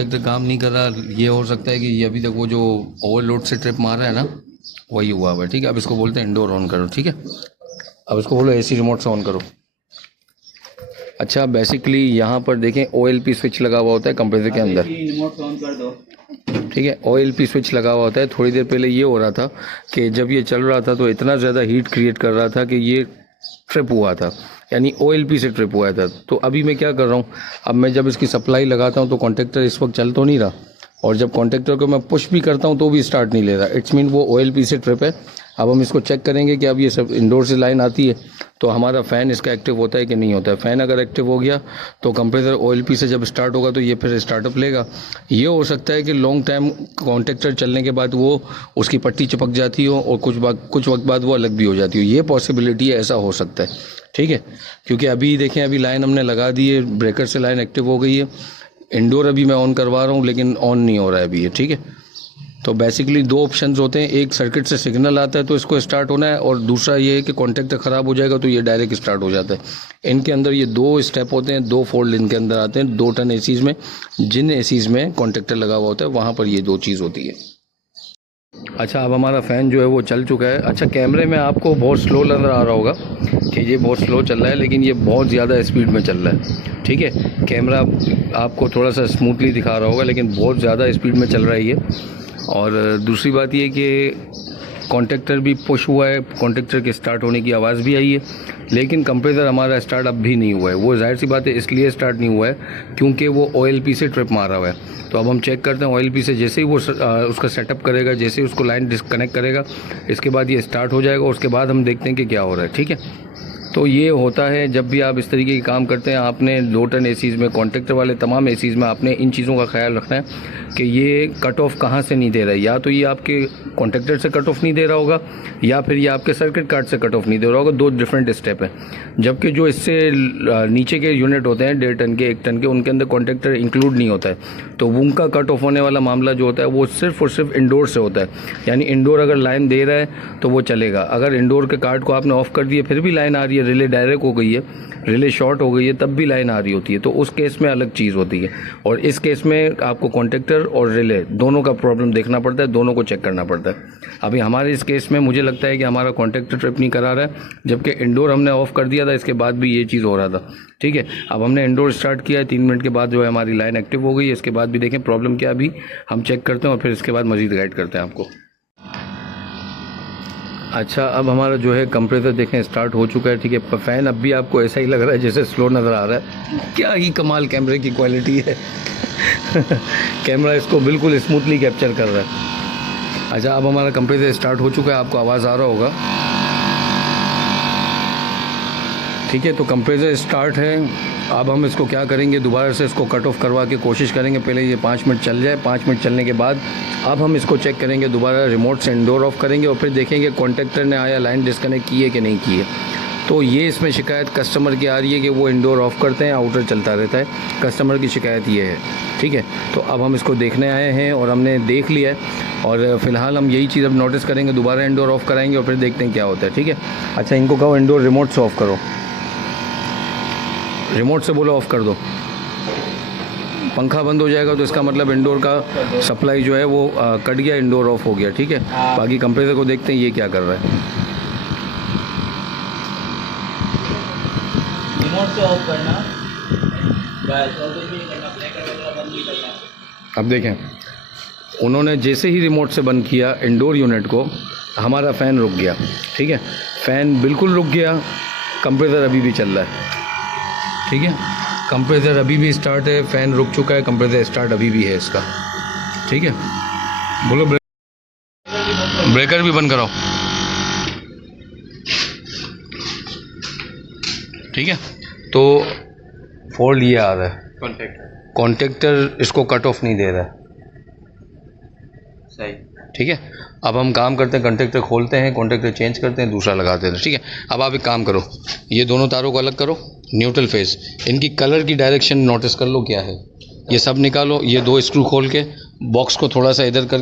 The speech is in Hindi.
कॉन्टेक्टर काम नहीं कर रहा, ये हो सकता है कि ये अभी तक वो जो ओवरलोड से ट्रिप मार रहा है ना, वही हुआ हुआ है। ठीक है, अब इसको बोलते हैं इंडोर ऑन करो। ठीक है, अब इसको बोलो एसी रिमोट से ऑन करो। अच्छा, बेसिकली यहाँ पर देखें OLP स्विच लगा हुआ होता है कंप्रेसर के अंदर। रिमोट ऑन कर दो। ठीक है, OLP स्विच लगा हुआ होता है। थोड़ी देर पहले ये हो रहा था कि जब ये चल रहा था तो इतना ज़्यादा हीट क्रिएट कर रहा था कि ये ट्रिप हुआ था, यानी OLP से ट्रिप हुआ था। तो अभी मैं क्या कर रहा हूँ, अब मैं जब इसकी सप्लाई लगाता हूँ तो कॉन्टेक्टर इस वक्त चल तो नहीं रहा, और जब कॉन्टेक्टर को मैं पुश भी करता हूँ तो भी स्टार्ट नहीं ले रहा। इट्स मीन वो OLP से ट्रिप है। अब हम इसको चेक करेंगे कि अब ये सब इंडोर से लाइन आती है तो हमारा फ़ैन इसका एक्टिव होता है कि नहीं होता है। फ़ैन अगर एक्टिव हो गया तो कंप्रेसर OLP से जब स्टार्ट होगा तो ये फिर स्टार्टअप लेगा। ये हो सकता है कि लॉन्ग टाइम कॉन्टेक्टर चलने के बाद वो उसकी पट्टी चिपक जाती हो और कुछ वक्त बाद वो अलग भी हो जाती हो। ये पॉसिबिलिटी है, ऐसा हो सकता है। ठीक है, क्योंकि अभी देखें, अभी लाइन हमने लगा दी है, ब्रेकर से लाइन एक्टिव हो गई है। इंडोर अभी मैं ऑन करवा रहा हूँ लेकिन ऑन नहीं हो रहा है अभी ये। ठीक है, तो बेसिकली दो ऑप्शंस होते हैं, एक सर्किट से सिग्नल आता है तो इसको स्टार्ट होना है, और दूसरा ये है कि कॉन्टेक्टर ख़राब हो जाएगा तो ये डायरेक्ट स्टार्ट हो जाता है। इनके अंदर ये दो स्टेप होते हैं, दो फोल्ड इनके अंदर आते हैं। 2 टन एसीज़ में, जिन एसीज़ में कॉन्टेक्टर लगा हुआ होता है वहाँ पर ये दो चीज़ होती है। अच्छा, अब हमारा फ़ैन जो है वो चल चुका है। अच्छा, कैमरे में आपको बहुत स्लो नज़र आ रहा होगा कि ये बहुत स्लो चल रहा है, लेकिन ये बहुत ज़्यादा स्पीड में चल रहा है। ठीक है, कैमरा आपको थोड़ा सा स्मूथली दिखा रहा होगा लेकिन बहुत ज़्यादा स्पीड में चल रहा है ये। और दूसरी बात ये कि कॉन्टेक्टर भी पुश हुआ है, कॉन्टेक्टर के स्टार्ट होने की आवाज़ भी आई है, लेकिन कंप्रेसर हमारा स्टार्ट अब भी नहीं हुआ है। वो जाहिर सी बात है इसलिए स्टार्ट नहीं हुआ है क्योंकि वो OLP से ट्रिप मारा हुआ है। तो अब हम चेक करते हैं OLP से जैसे ही वो उसका सेटअप करेगा, जैसे ही उसको लाइन डिस्कनेक्ट करेगा, इसके बाद ये स्टार्ट हो जाएगा। उसके बाद हम देखते हैं कि क्या हो रहा है। ठीक है, तो ये होता है जब भी आप इस तरीके के काम करते हैं। आपने 2 टन एसीज़ में, कॉन्टेक्टर वाले तमाम एसीज़ में आपने इन चीज़ों का ख्याल रखना है कि ये कट ऑफ कहाँ से नहीं दे रहा है। या तो ये आपके कॉन्टेक्टर से कट ऑफ नहीं दे रहा होगा, या फिर ये आपके सर्किट कार्ड से कट ऑफ नहीं दे रहा होगा। 2 डिफरेंट स्टेप हैं। जबकि जो इससे नीचे के यूनिट होते हैं 1.5 टन के, 1 टन के, उनके अंदर कॉन्टेक्टर इंक्लूड नहीं होता है। तो उनका कट ऑफ होने वाला मामला जो होता है वो सिर्फ और सिर्फ इंडोर से होता है। यानी इंडोर अगर लाइन दे रहा है तो वो चलेगा। अगर इंडोर के कार्ड को आपने ऑफ कर दिया फिर भी लाइन आ रही है, रिले डायरेक्ट हो गई है, रिले शॉर्ट हो गई है, तब भी लाइन आ रही होती है, तो उस केस में अलग चीज़ होती है। और इस केस में आपको कॉन्टेक्टर और रिले दोनों का प्रॉब्लम देखना पड़ता है, दोनों को चेक करना पड़ता है। अभी हमारे इस केस में मुझे लगता है कि हमारा कॉन्टेक्टर ट्रिप नहीं करा रहा है, जबकि इंडोर हमने ऑफ कर दिया था, इसके बाद भी ये चीज़ हो रहा था। ठीक है, अब हमने इंडोर स्टार्ट किया है, 3 मिनट के बाद जो है हमारी लाइन एक्टिव हो गई है। इसके बाद भी देखें प्रॉब्लम क्या, अभी हम चेक करते हैं और फिर इसके बाद मज़ीद गाइड करते हैं आपको। अच्छा, अब हमारा जो है कंप्रेसर देखें स्टार्ट हो चुका है। ठीक है, फ़ैन अब भी आपको ऐसा ही लग रहा है जैसे स्लो नज़र आ रहा है। क्या ही कमाल कैमरे की क्वालिटी है कैमरा इसको बिल्कुल स्मूथली कैप्चर कर रहा है। अच्छा, अब हमारा कंप्रेसर स्टार्ट हो चुका है, आपको आवाज़ आ रहा होगा। ठीक है, तो कंप्रेसर स्टार्ट है। अब हम इसको क्या करेंगे, दोबारा से इसको कट ऑफ करवा के कोशिश करेंगे। पहले ये 5 मिनट चल जाए, 5 मिनट चलने के बाद अब हम इसको चेक करेंगे, दोबारा रिमोट से इंडोर ऑफ करेंगे और फिर देखेंगे कॉन्टेक्टर ने आया लाइन डिस्कनेक्ट की है कि नहीं की है। तो ये इसमें शिकायत कस्टमर की आ रही है कि वो इंडोर ऑफ करते हैं, आउटर चलता रहता है। कस्टमर की शिकायत ये है। ठीक है, तो अब हम इसको देखने आए हैं और हमने देख लिया है, और फिलहाल हम यही चीज़ अब नोटिस करेंगे, दोबारा इंडोर ऑफ कराएंगे और फिर देखते हैं क्या होता है। ठीक है, अच्छा, इनको कहो इंडोर रिमोट से ऑफ करो, रिमोट से बोलो ऑफ कर दो। पंखा बंद हो जाएगा तो इसका मतलब इंडोर का सप्लाई जो है वो कट गया, इंडोर ऑफ हो गया। ठीक है, बाकी कंप्रेसर को देखते हैं ये क्या कर रहा है। रिमोट से ऑफ करना, बस, और कुछ भी नहीं करना, ब्रेकर वगैरह बंद नहीं करना। अब देखें, उन्होंने जैसे ही रिमोट से बंद किया इंडोर यूनिट को, हमारा फ़ैन रुक गया। ठीक है, फ़ैन बिल्कुल रुक गया, कंप्रेसर अभी भी चल रहा है। ठीक है, कंप्रेसर अभी भी स्टार्ट है, फ़ैन रुक चुका है, कंप्रेसर स्टार्ट अभी भी है इसका। ठीक है, बोलो ब्रेकर भी बंद कराओ। ठीक है, तो फॉल्ट ये आ रहा है, कॉन्टेक्टर इसको कट ऑफ नहीं दे रहा है। सही। ठीक है, अब हम काम करते हैं, कॉन्टेक्टर खोलते हैं, कॉन्टेक्टर चेंज करते हैं, दूसरा लगाते हैं। ठीक है, अब आप एक काम करो, ये दोनों तारों को अलग करो, न्यूट्रल फेस, इनकी कलर की डायरेक्शन नोटिस कर लो क्या है, ये सब निकालो। ये 2 स्क्रू खोल के बॉक्स को थोड़ा सा इधर कर